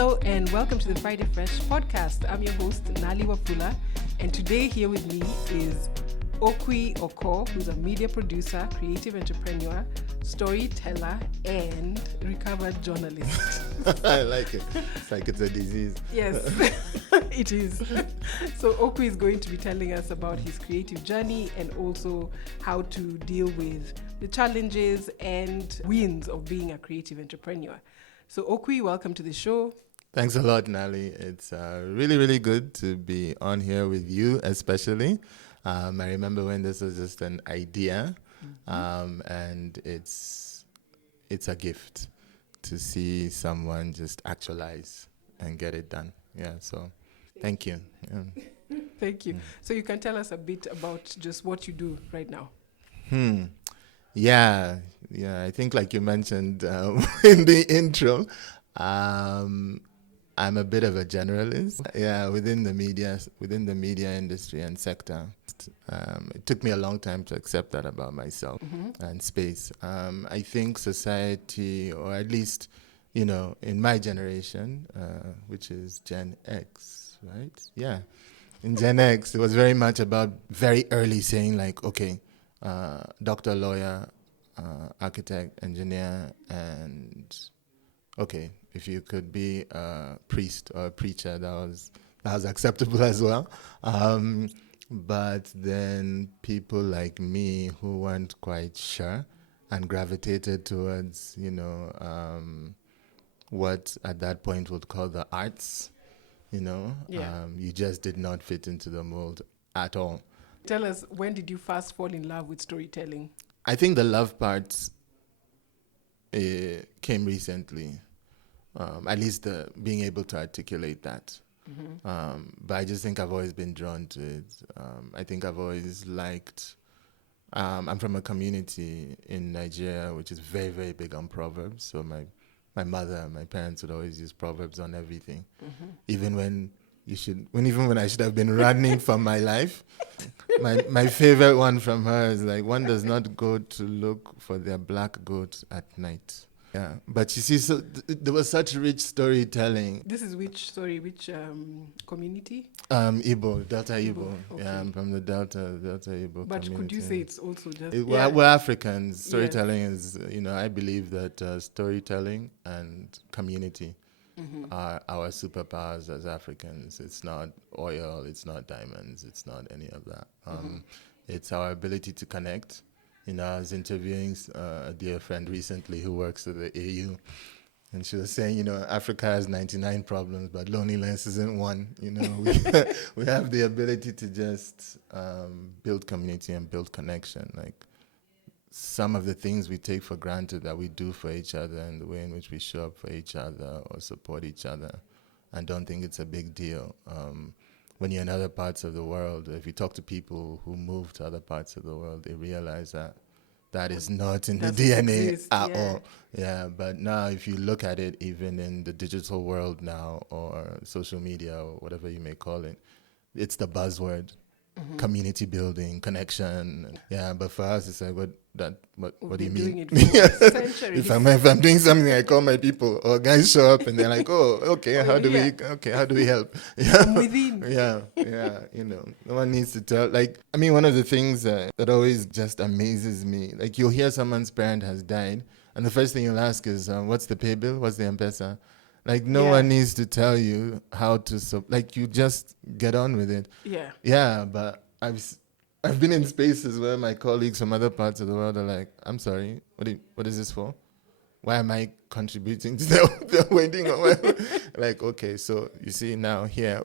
Hello and welcome to the Friday Fresh podcast. I'm your host, Nali Wafula, and today here with me is Okwi Okoh, who's a media producer, creative entrepreneur, storyteller, and recovered journalist. I like it. It's like it's a disease. Yes, it is. So Okwi is going to be telling us about his creative journey and also how to deal with the challenges and wins of being a creative entrepreneur. So Okwi, welcome to the show. Thanks a lot, Nali. It's really, really good to be on here with you, especially. I remember when this was just an idea, and it's a gift to see someone just actualize and get it done. Yeah, so thank you. Yeah. Thank you. So you can tell us a bit about just what you do right now. Yeah. I think like you mentioned in the intro, I'm a bit of a generalist. Yeah, within the media industry and sector. It took me a long time to accept that about myself and space. I think society, or at least, in my generation, which is Gen X, right? Yeah. In Gen X, it was very much about very early saying like, okay, doctor, lawyer, architect, engineer, and okay, if you could be a priest or a preacher, that was acceptable as well. But then people like me who weren't quite sure and gravitated towards, what at that point would call the arts, you just did not fit into the mold at all. Tell us, when did you first fall in love with storytelling? I think the love part came recently. At least being able to articulate that. But I just think I've always been drawn to it. I think I've always liked... I'm from a community in Nigeria which is very, very big on proverbs. So my mother and my parents would always use proverbs on everything. Even when I should have been running from my life. My favorite one from her is like, one does not go to look for their black goat at night. Yeah, but you see, so there was such rich storytelling. This is which community? Igbo, Delta Igbo. Okay. Yeah, I'm from the Delta Igbo But community. could you say it's also just... We're Africans. Storytelling is, I believe that storytelling and community are our superpowers as Africans. It's not oil, it's not diamonds, it's not any of that. It's our ability to connect. I was interviewing a dear friend recently who works at the AU, and she was saying, Africa has 99 problems, but loneliness isn't one. We have the ability to just build community and build connection. Like some of the things we take for granted that we do for each other and the way in which we show up for each other or support each other, and don't think it's a big deal. When you're in other parts of the world, if you talk to people who move to other parts of the world, they realize that is not in the DNA at all. Yeah, but now if you look at it, even in the digital world now, or social media, or whatever you may call it, it's the buzzword. Community building, connection. Yeah, but for us, it's like, what do you mean? If I'm doing something, I call my people, or guys show up and they're like, oh, okay, how do we help? From within. Yeah, no one needs to tell. One of the things that always just amazes me, like you'll hear someone's parent has died, and the first thing you'll ask is, what's the pay bill? What's the M-Pesa? Like no one needs to tell you how to, you just get on with it. Yeah. Yeah, but I've been in spaces where my colleagues from other parts of the world are like, I'm sorry, what is this for? Why am I contributing to the wedding or whatever? Like, okay, so you see now here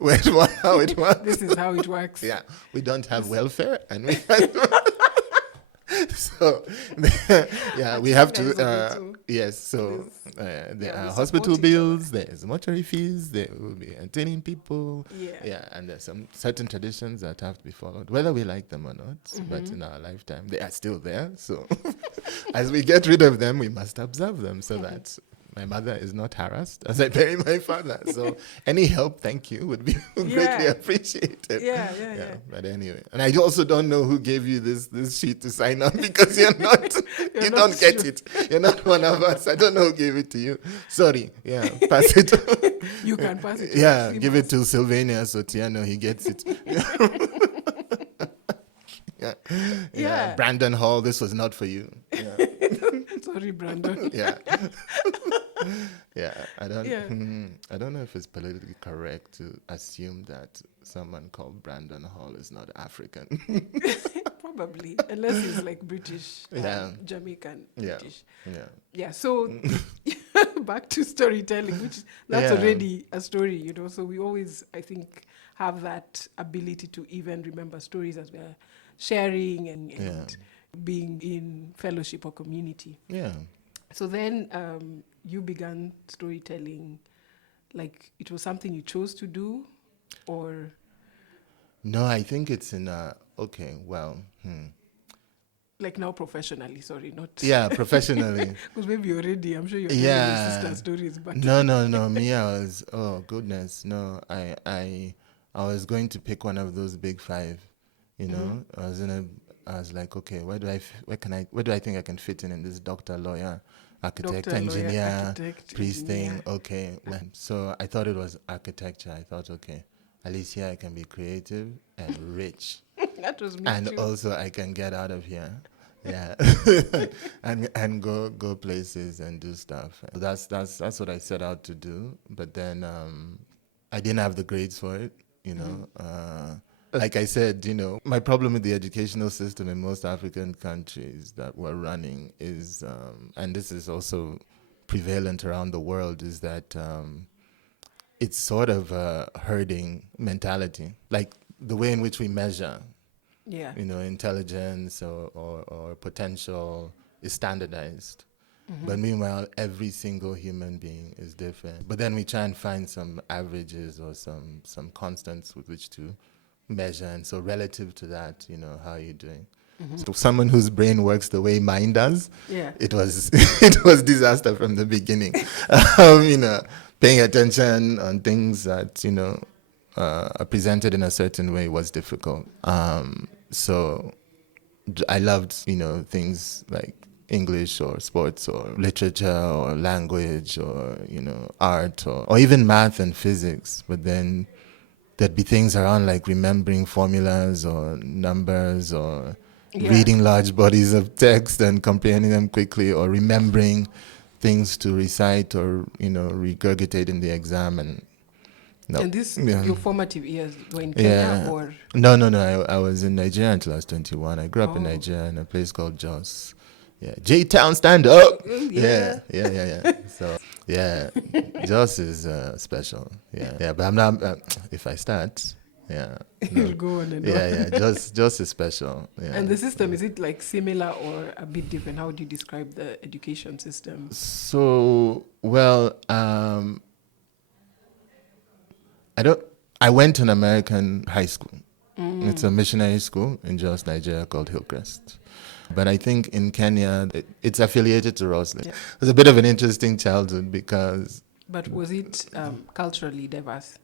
how it works. This is how it works. Yeah, we don't have welfare, and we so we have to yes, so there are hospital bills, there's mortuary fees, there will be entertaining people, and there's some certain traditions that have to be followed, whether we like them or not. But in our lifetime they are still there, so as we get rid of them, we must observe them so that my mother is not harassed as I bury my father. So any help, thank you, would be greatly appreciated. Yeah. But anyway, and I also don't know who gave you this sheet to sign on, because you're not, you don't get it. You're not one of us. I don't know who gave it to you. Sorry. Yeah, pass it. You can pass it. Yeah, give it to Sylvania Sotiano. He gets it. Yeah. Brandon Hall, this was not for you. Yeah. Sorry, Brandon. Yeah. I don't know if it's politically correct to assume that someone called Brandon Hall is not African. Probably, unless he's like British, Jamaican, British. Yeah. So back to storytelling, that's already a story, you know. So we always, I think, have that ability to even remember stories as we're sharing and being in fellowship or community. Yeah. So then you began storytelling, like it was something you chose to do, or? No, I think it's in Like now professionally, sorry, not... Yeah, professionally. Because maybe already, I'm sure you're telling your sister stories, but... No, me, I was, oh goodness, no, I was going to pick one of those big five, you know. I was like, okay, where do I think I can fit in this doctor, lawyer, architect, engineer, priest thing? Okay. So I thought it was architecture. I thought, okay, at least here I can be creative and rich. That was me and too. Also I can get out of here. Yeah. and go places and do stuff. That's what I set out to do. But then I didn't have the grades for it, you know. Like I said, you know, my problem with the educational system in most African countries that we're running is, and this is also prevalent around the world, is that it's sort of a herding mentality. Like the way in which we measure, you know, intelligence or potential is standardized. But meanwhile, every single human being is different. But then we try and find some averages or some constants with which to measure, and so relative to that, you know, how are you doing? So someone whose brain works the way mine does, it was disaster from the beginning. You know, paying attention on things that, you know, are presented in a certain way was difficult. So I loved, you know, things like English or sports or literature or language or, you know, art or even math and physics, but then there'd be things around like remembering formulas or numbers or reading large bodies of text and comprehending them quickly, or remembering things to recite or, you know, regurgitate in the exam. And this, your formative years were in Kenya or? No. I was in Nigeria until I was 21. I grew up in Nigeria in a place called Jos. Yeah, J-Town, stand up. Yeah. So, yeah, Jos is special. Yeah, but I'm not. If I start, you'll go on and on. Yeah. Jos is special. Yeah. And the system, is it like similar or a bit different? How do you describe the education system? So, well, I went to an American high school. It's a missionary school in Jos, Nigeria, called Hillcrest. But I think in Kenya, it's affiliated to Roslyn. It was a bit of an interesting childhood because... But was it culturally diverse?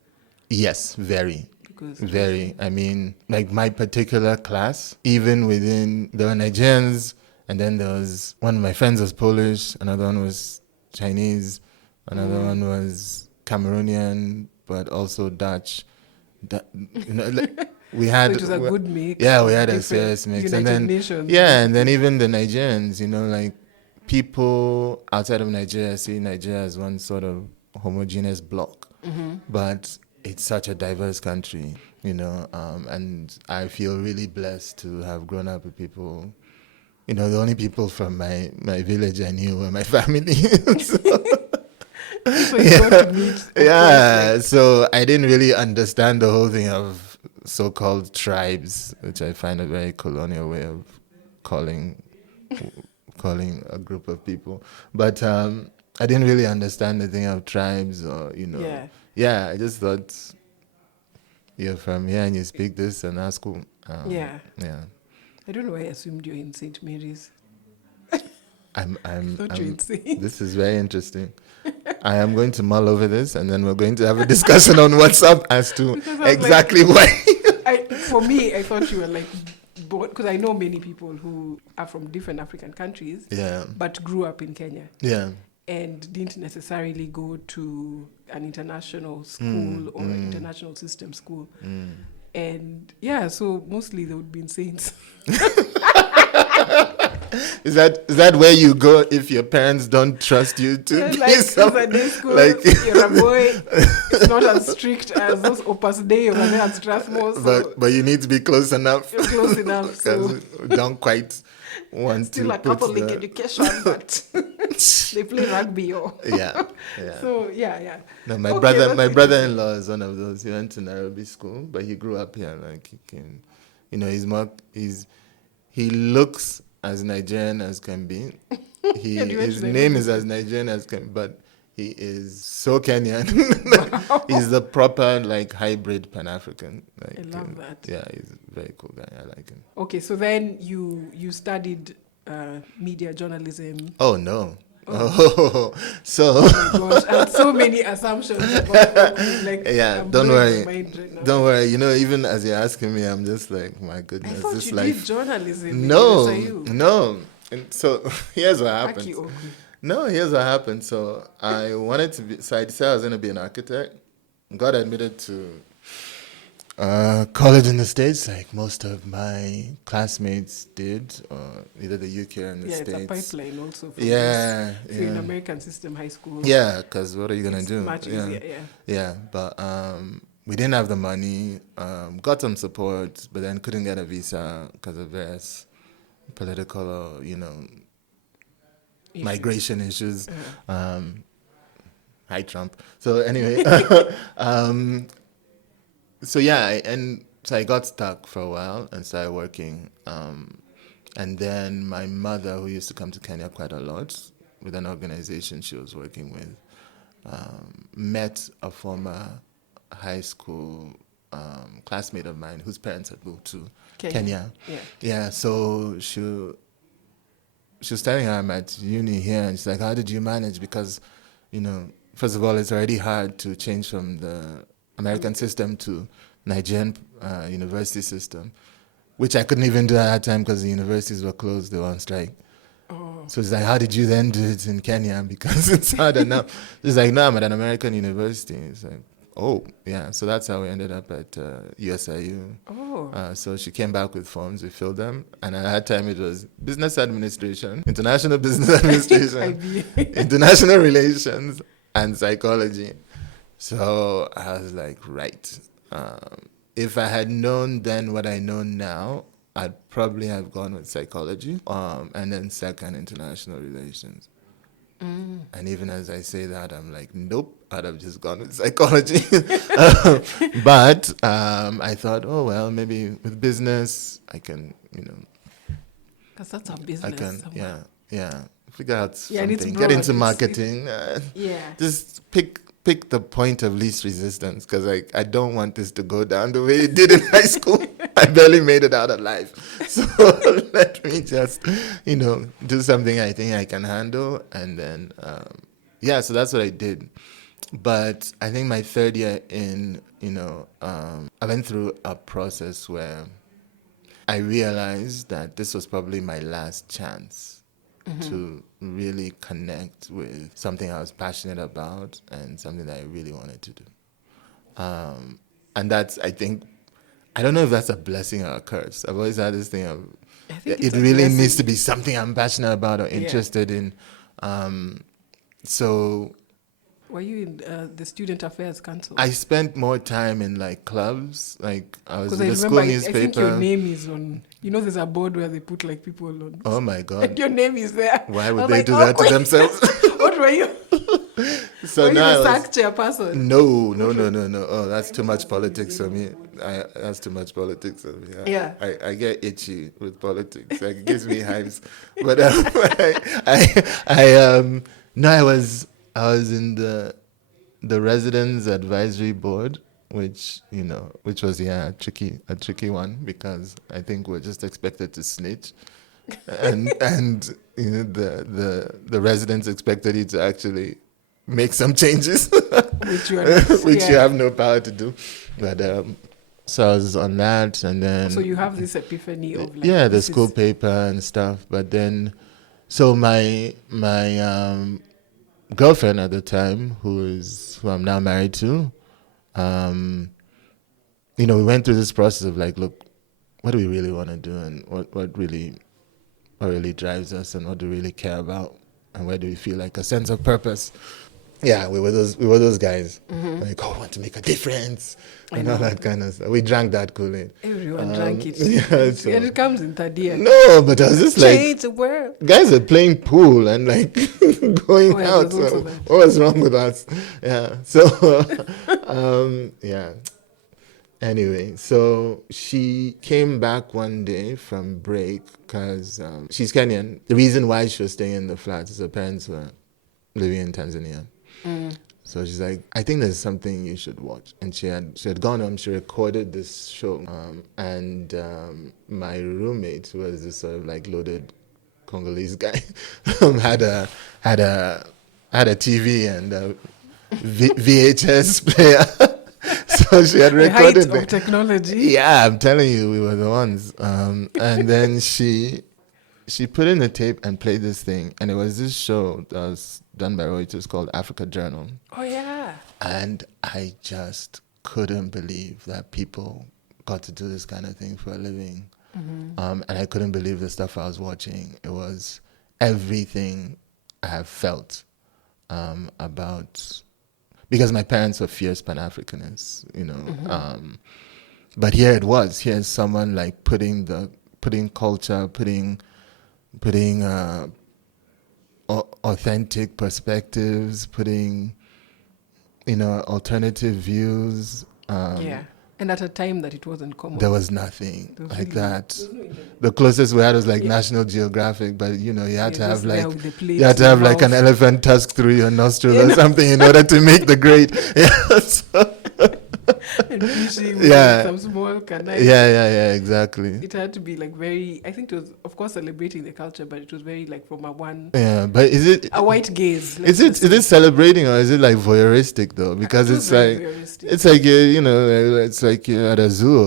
Yes, very. Very. I mean, like my particular class, even within, there were Nigerians, and then there was, one of my friends was Polish, another one was Chinese, another one was Cameroonian, but also Dutch. You know, like, we had, so it was a good mix. Yeah, we had a serious mix. And then, and then even the Nigerians, you know, like people outside of Nigeria see Nigeria as one sort of homogeneous block. But it's such a diverse country, you know, and I feel really blessed to have grown up with people. You know, the only people from my village I knew were my family. So you got to meet. So I didn't really understand the whole thing of so-called tribes, which I find a very colonial way of calling a group of people. But I didn't really understand the thing of tribes or, you know. I just thought you're from here and you speak this and that's cool. I don't know why I assumed you're in St. Mary's. This is very interesting. I am going to mull over this, and then we're going to have a discussion on WhatsApp as to exactly why. For me, I thought you were like, because I know many people who are from different African countries, but grew up in Kenya. Yeah. And didn't necessarily go to an international school or international system school. And so mostly they would be in Saints. Is that where you go if your parents don't trust you to be like day school, like you're a boy. It's not as strict as those Opus Dei over there at Strathmore. So but you need to be close enough. You're close enough. So don't quite want still to a Catholic education, but they play rugby. Yeah. So yeah. No, my brother-in-law is one of those. He went to Nairobi school, but he grew up here. Like he can, he looks as Nigerian as can be. His name is as Nigerian as can, but he is so Kenyan. Wow. He's the proper like hybrid Pan-African. Like, I love that. Yeah, he's a very cool guy. I like him. Okay, so then you studied media journalism. Oh no. So oh my gosh, I had so many assumptions about don't worry. Even as you're asking me, I'm just like, my goodness, I thought this you life. did journalism. No. And so here's what happened. Okwi Okoh. No, here's what happened. So I wanted to be. So I decided I was going to be an architect. Got admitted to college in the States, like most of my classmates did, either the UK or in the States. Yeah, it's a pipeline also. For this. If you're in American system high school. Yeah, because what are you going to do? Much easier, Yeah, but we didn't have the money. Got some support, but then couldn't get a visa because of various political or, migration issues. Hi, Trump. So anyway, so I got stuck for a while and started working. And then my mother, who used to come to Kenya quite a lot with an organization she was working with, met a former high school classmate of mine whose parents had moved to Kenya. Yeah, so she was telling her I'm at uni here, and she's like, how did you manage? Because, first of all, it's already hard to change from the American system to Nigerian university system, which I couldn't even do at that time because the universities were closed, they were on strike. So it's like, how did you then do it in Kenya? Because it's harder now. It's like, no, I'm at an American university. It's like, oh, yeah. So that's how we ended up at USIU. So she came back with forms, we filled them. And at that time, it was business administration, international business administration, international relations, and psychology. So I was like, right. If I had known then what I know now, I'd probably have gone with psychology, and then second, international relations. And even as I say that, I'm like, nope, I'd have just gone with psychology. But I thought, oh, well, maybe with business, I can, because that's our business. I can, figure out something, get into marketing. Just pick the point of least resistance, because I don't want this to go down the way it did in high school. I barely made it out alive. So let me just, do something I think I can handle. And then, so that's what I did. But I think my third year in, I went through a process where I realized that this was probably my last chance to really connect with something I was passionate about and something that I really wanted to do. And that's, I think, I don't know if that's a blessing or a curse. I've always had this thing of, it really needs to be something I'm passionate about or interested in. So... Were you in the Student Affairs Council? I spent more time in clubs. I was in the school newspaper. I think your name is on. There's a board where they put people on. Oh my God! And your name is there. Why would they do that to themselves? What were you? So were now you the SAC chairperson? No. Oh, that's too much politics for me. That's too much politics for me. Yeah. I get itchy with politics. It gives me hives. But I was in the Residents Advisory Board, which was a tricky one, because I think we're just expected to snitch, and the residents expected you to actually make some changes, which you are not, which you have no power to do. But so I was on that, and then so you have this epiphany of like, yeah, the school paper and stuff. But then, so my girlfriend at the time, who I'm now married to, you know, we went through this process of like, look, what do we really want to do, and what really drives us, and what do we really care about, and where do we feel like a sense of purpose? Yeah, we were those guys. Like, oh, I want to make a difference and all that kind of stuff. We drank that Kool-Aid. Everyone drank it. Yeah, so, and it comes in third year. no, but I was just like, Change the world. guys are playing pool and like going out. So what was wrong with us? Yeah. So yeah. Anyway, so she came back one day from break because she's Kenyan. The reason why she was staying in the flat is her parents were living in Tanzania. So she's like, I think there's something you should watch. And she had gone home, she recorded this show. And my roommate, who was this sort of like loaded Congolese guy, had a TV and a VHS player. So she had recorded the height of technology. Yeah, I'm telling you, we were the ones. And then she put in the tape and played this thing, and it was this show that was done by Reuters called Africa Journal. Oh yeah. And I just couldn't believe that people got to do this kind of thing for a living. And I couldn't believe the stuff I was watching. It was everything I have felt about, because my parents were fierce Pan-Africanists, you know. But here's someone like putting culture, putting authentic perspectives, putting, you know, alternative views. Yeah. And at a time that it wasn't common. There was nothing like that. The closest we had was like National Geographic, but you know, you had to have like like an elephant tusk through your nostril or something in order to make the grade. Yeah. So and fishing with some small canoes. Yeah, exactly. It had to be like very, I think it was, of course, celebrating the culture, but it was very like from a one. Yeah, but is it a white gaze? Is it celebrating, or is it like voyeuristic though? Because it's like voyeuristic. It's like you know, it's like you're at a zoo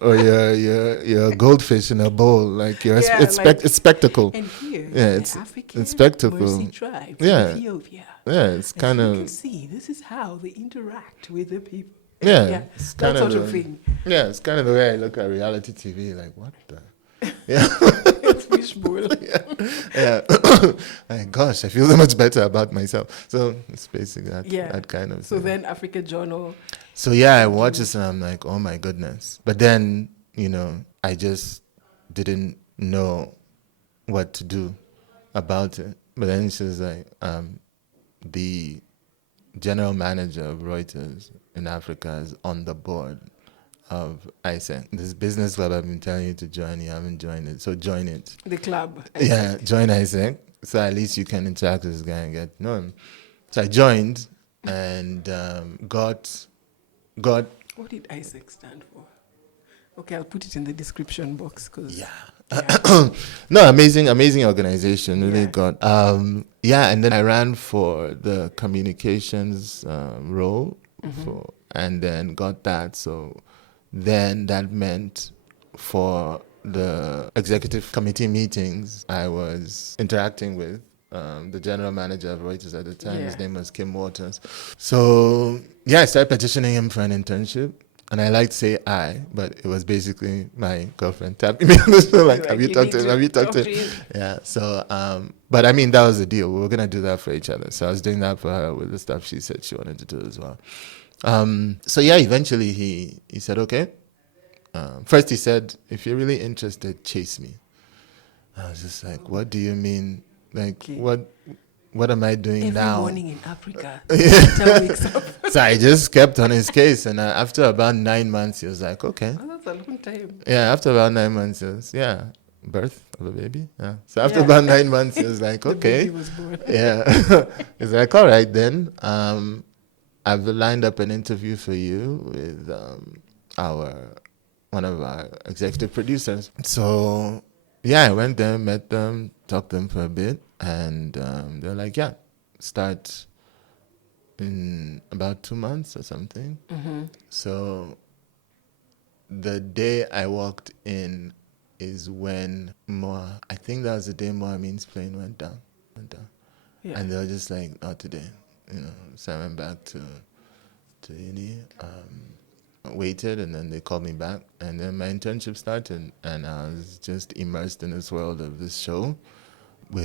or you're a goldfish in a bowl. Like it's spectacle. And here, it's spectacle. Mercy tribe from Ethiopia. Yeah, it's kind of. You can see this is how they interact with the people. Yeah, it's that sort of thing. Yeah, it's kind of the way I look at reality TV. Like, what the? Yeah, it's fishbowl. Yeah. Like, gosh, I feel so much better about myself. So it's basically that kind of. So then, Africa Journal. So yeah, I watch this and I'm like, oh my goodness. But then, you know, I just didn't know what to do about it. But then she was like, the general manager of Reuters in Africa is on the board of ISEC. This business club I've been telling you to join, you haven't joined it. So join it. The club. Yeah, join ISEC. So at least you can interact with this guy and get known. So I joined and got. What did ISEC stand for? Okay, I'll put it in the description box. No, amazing organization. Really good. And then I ran for the communications role, and then got that. So then that meant for the executive committee meetings, I was interacting with the general manager of Reuters at the time. His name was Kim Waters. So I started petitioning him for an internship. And I like to say I, but it was basically my girlfriend tapping me on the shoulder, like, have you talked to him? Have you talked to him? Yeah, so, but I mean, that was the deal. We were going to do that for each other. So I was doing that for her with the stuff she said she wanted to do as well. So eventually he said, okay. First he said, if you're really interested, chase me. I was just like, what do you mean? Like, what am I doing now? Every morning in Africa. So I just kept on his case. And after about 9 months, he was like, okay. Oh, that's a long time. Yeah, after about 9 months, he was, birth of a baby. Yeah. So after about 9 months, he was like, okay. The baby was born. Yeah. He's like, all right, then. I've lined up an interview for you with one of our executive producers. So, I went there, met them, talked to them for a bit. And they're like, start in about 2 months or something. So the day I walked in is when I think that was the day Mohamin's plane went down. Yeah. And they were just like, not today. So I went back to uni, waited, and then they called me back. And then my internship started, and I was just immersed in this world of this show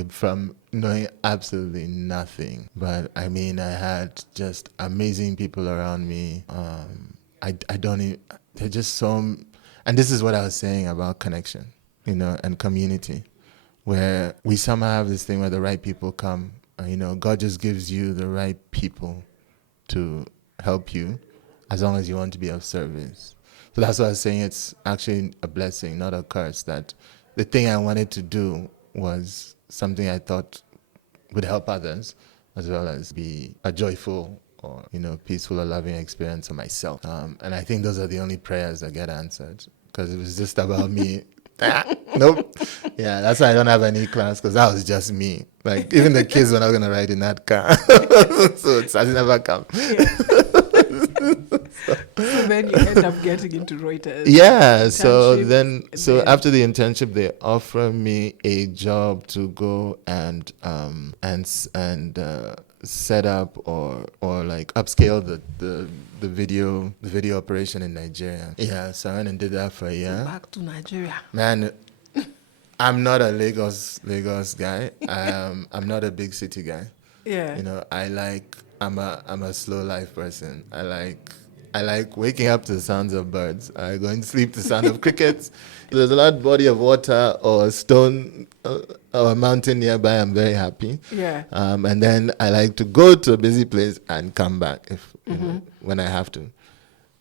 from knowing absolutely nothing. But I mean, I had just amazing people around me. I don't even, they're just so, and this is what I was saying about connection, and community, where we somehow have this thing where the right people come. God just gives you the right people to help you as long as you want to be of service. So that's why I was saying it's actually a blessing, not a curse, that the thing I wanted to do was something I thought would help others as well as be a joyful or, peaceful or loving experience for myself. And I think those are the only prayers that get answered, because it was just about me. Nope. Yeah, that's why I don't have any class, because that was just me. Like, even the kids were not going to ride in that car. So it has never come. So then you end up getting into Reuters. Yeah, so after the internship, they offer me a job to go and set up or like upscale the video operation in Nigeria. Yeah, so I went and did that for a year. Back to Nigeria. Man, I'm not a Lagos guy. I'm not a big city guy. Yeah. I'm a slow life person. I like waking up to the sounds of birds. I go to sleep to the sound of crickets. If there's a large body of water or a stone or a mountain nearby, I'm very happy. Yeah. And then I like to go to a busy place and come back when I have to.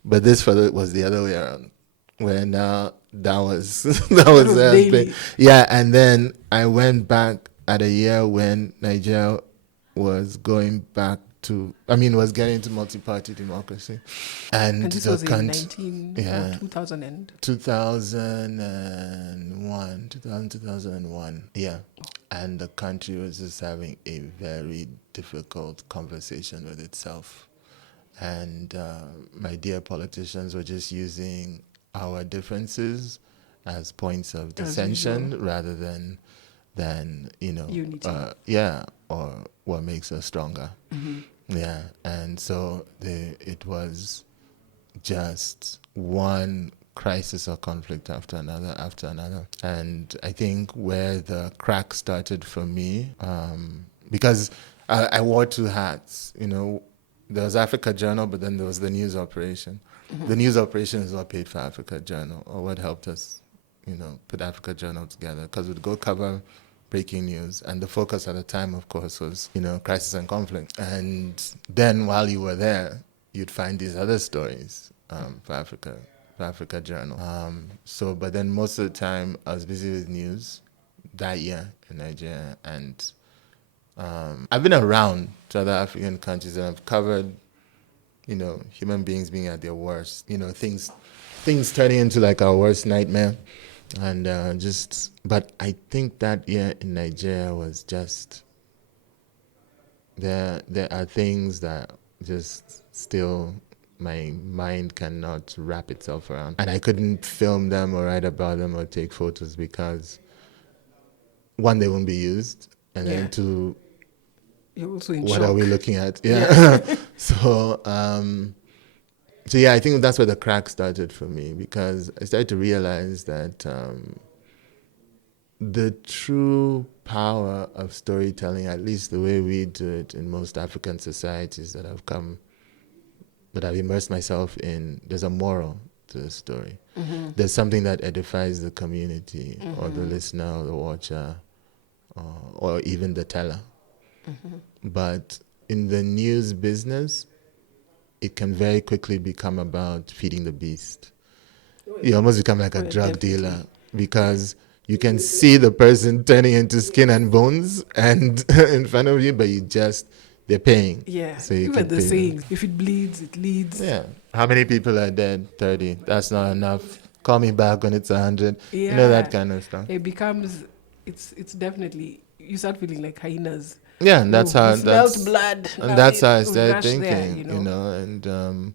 But this was the other way around, where now that was daily. Yeah, and then I went back at a year when Nigeria was going back was getting into multi-party democracy. And this the was country, in 2001. 2001. Yeah. And the country was just having a very difficult conversation with itself. And my dear politicians were just using our differences as points of dissension rather than unity. Or what makes us stronger. Yeah, and so it was just one crisis or conflict after another. And I think where the crack started for me, because I wore two hats, there was Africa Journal, but then there was the news operation. The news operation is what paid for Africa Journal, or what helped us, put Africa Journal together, because we'd go cover breaking news, and the focus at the time, of course, was crisis and conflict. And then while you were there, you'd find these other stories for Africa Journal. But then most of the time I was busy with news that year in Nigeria, and I've been around to other African countries, and I've covered human beings being at their worst, things turning into like our worst nightmare. And but I think that year in Nigeria was just, there are things that just still my mind cannot wrap itself around. And I couldn't film them or write about them or take photos because, one, they won't be used, and then two, you're also in what shock. are we looking at? Yeah. So yeah, I think that's where the crack started for me, because I started to realize that the true power of storytelling, at least the way we do it in most African societies that I've immersed myself in, there's a moral to the story. There's something that edifies the community or the listener or the watcher or even the teller. But in the news business, it can very quickly become about feeding the beast. You almost become like a drug dealer, because you can see the person turning into skin and bones and in front of you, but they're paying. Yeah, so you even can the pay saying, them. if it bleeds, it leads. Yeah. How many people are dead? 30. That's not enough. Call me back when it's 100. Yeah. That kind of stuff. It becomes, it's definitely, you start feeling like hyenas Yeah, and that's how we smelt blood. and Now that's how I we started rush there, thinking, and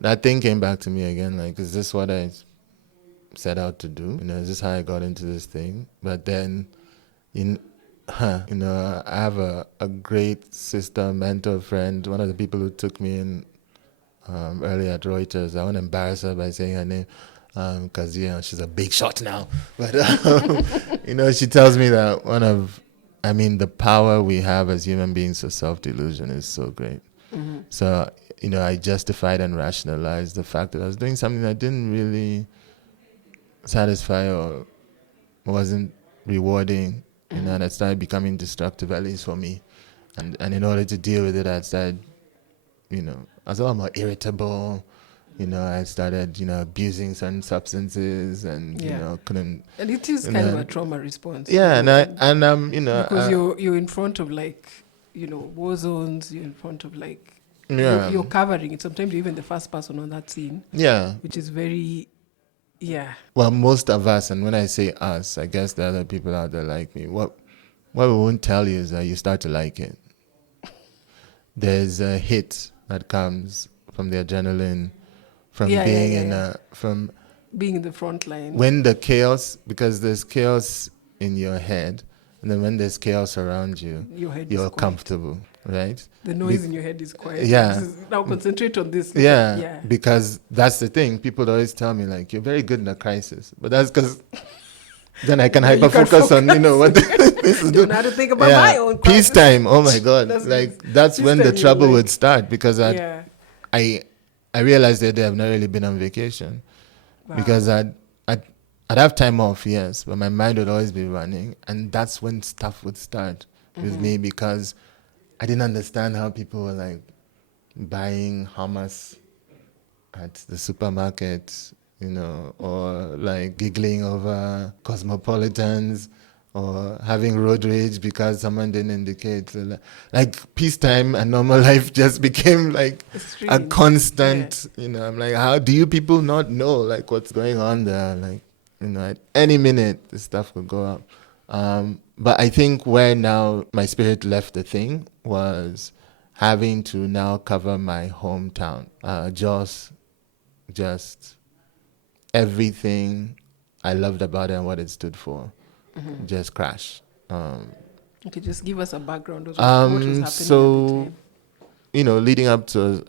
that thing came back to me again, like, is this what I set out to do? Is this how I got into this thing? But then, I have a great sister, mentor, friend, one of the people who took me in early at Reuters. I won't embarrass her by saying her name because she's a big shot now. But she tells me that the power we have as human beings for self-delusion is so great. Mm-hmm. So I justified and rationalized the fact that I was doing something that didn't really satisfy or wasn't rewarding, and it started becoming destructive, at least for me. And in order to deal with it, I started, I was a lot more irritable. I started, abusing certain substances, and couldn't. And it is kind of a trauma response. Yeah, because you're in front of war zones. You're in front of you're covering it. Sometimes you're even the first person on that scene. Yeah, which is very. Yeah. Well, most of us, and when I say us, I guess the other people out there like me. What we won't tell you is that you start to like it. There's a hit that comes from the adrenaline, from from being in the front line. When the chaos, because there's chaos in your head, and then when there's chaos around you, you're comfortable, right? The noise in your head is quiet. Yeah. Now concentrate on this. Yeah. Because that's the thing. People always tell me, like, you're very good in a crisis. But that's because then I can hyper-focus on, what this is doing. Don't know how to think about my own crisis. Peacetime. Oh, my God. That's when the trouble would start. Because I realized that I've not really been on vacation. Wow. Because I'd have time off, yes. But my mind would always be running. And that's when stuff would start with me, because I didn't understand how people were buying hummus at the supermarket, or giggling over cosmopolitans, or having road rage because someone didn't indicate. Peacetime and normal life just became a constant. Yeah. I'm like, how do you people not know what's going on there? At any minute this stuff could go up. But I think where now my spirit left the thing was having to now cover my hometown. Just everything I loved about it and what it stood for just crashed. Okay, just give us a background of what was happening so, at the time. Leading up to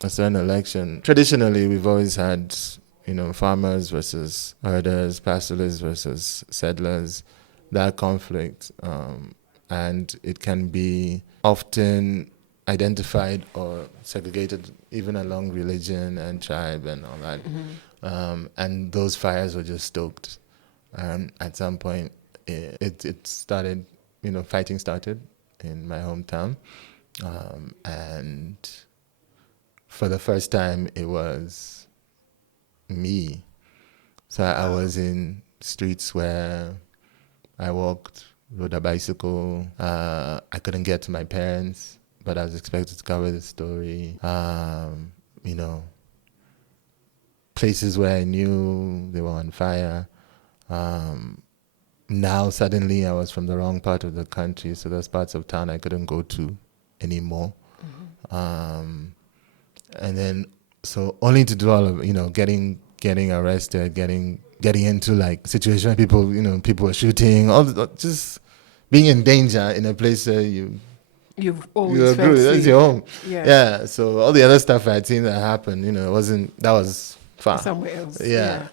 a certain election, traditionally we've always had farmers versus herders, pastoralists versus settlers. That conflict, and it can be often identified or segregated even along religion and tribe and all that. And those fires were just stoked. At some point, it started, fighting started in my hometown. And for the first time, it was me. So I was in streets where I walked, rode a bicycle. I couldn't get to my parents, but I was expected to cover the story. Places where I knew they were on fire. Now suddenly I was from the wrong part of the country, so there's parts of town I couldn't go to anymore. And then, so only to do all of, getting arrested, getting into situation where people were shooting, just being in danger in a place where you've always felt that's safe. your home. Yeah. So all the other stuff I had seen that happened, that was far somewhere else. Yeah.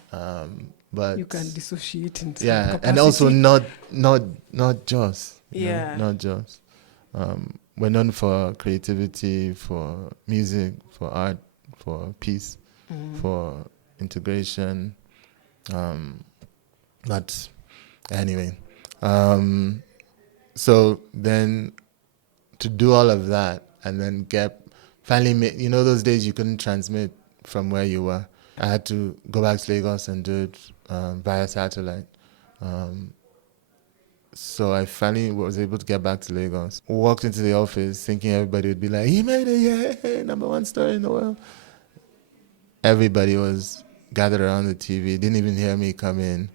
But you can dissociate in some capacity. And also not Jos. Not Jos. We're known for creativity, for music, for art, for peace, for integration. But anyway, so then to do all of that and then finally those days you couldn't transmit from where you were. I had to go back to Lagos and do it via satellite. So I finally was able to get back to Lagos. Walked into the office thinking everybody would be like, he made it, yeah, number one story in the world. Everybody was gathered around the TV, didn't even hear me come in.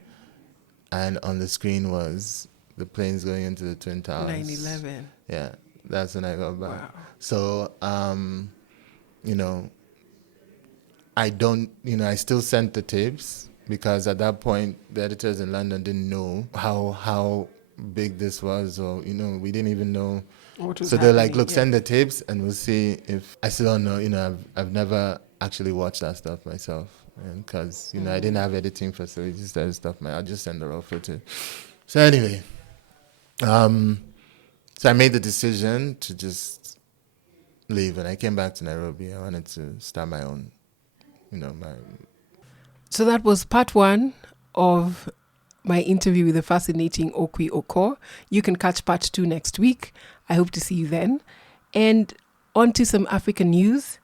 And on the screen was the planes going into the Twin Towers. 9/11. Yeah, that's when I got back. Wow. So, you know, I still sent the tapes because at that point, the editors in London didn't know how big this was, or, we didn't even know. So they're like, look, send the tapes and we'll see if, I still don't know, I've never actually watched that stuff myself. Because, I didn't have editing facilities, that stuff, I'll just send the raw footage. So anyway, so I made the decision to just leave, and I came back to Nairobi. I wanted to start my own, So that was part 1 of my interview with the fascinating Okwi Okoh. You can catch part 2 next week. I hope to see you then. And on to some African news.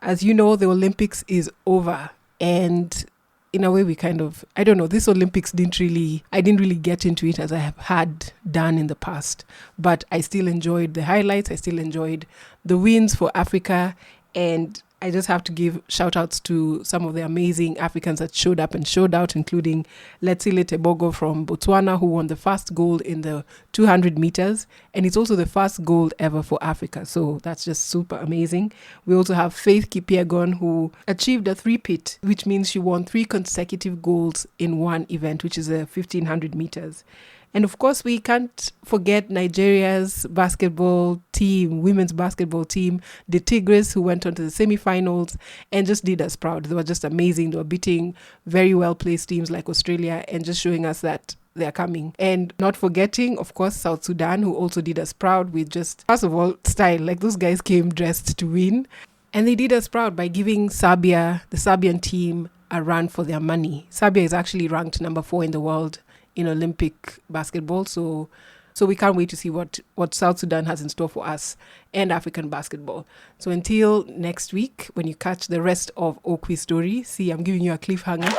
As you know, the Olympics is over. And in a way, this Olympics I didn't really get into it as I have had done in the past. But I still enjoyed the highlights. I still enjoyed the wins for Africa. And I just have to give shout outs to some of the amazing Africans that showed up and showed out, including Letsile Tebogo from Botswana, who won the first gold in the 200 meters. And it's also the first gold ever for Africa. So that's just super amazing. We also have Faith Kipyegon, who achieved a three-peat, which means she won 3 consecutive golds in one event, which is the 1500 meters. And of course, we can't forget Nigeria's basketball team, women's basketball team, the Tigres, who went on to the semifinals and just did us proud. They were just amazing. They were beating very well-placed teams like Australia and just showing us that they're coming. And not forgetting, of course, South Sudan, who also did us proud with just, first of all, style. Like, those guys came dressed to win. And they did us proud by giving Serbia, the Serbian team, a run for their money. Serbia is actually ranked number 4 in the world in Olympic basketball. So we can't wait to see what South Sudan has in store for us and African basketball. So until next week, when you catch the rest of Okwi's story, see, I'm giving you a cliffhanger.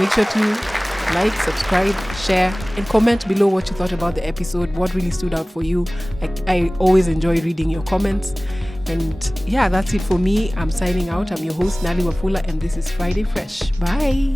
Make sure to like, subscribe, share, and comment below what you thought about the episode, what really stood out for you. I always enjoy reading your comments. And yeah, that's it for me. I'm signing out. I'm your host, Nali Wafula, and this is Friday Fresh. Bye.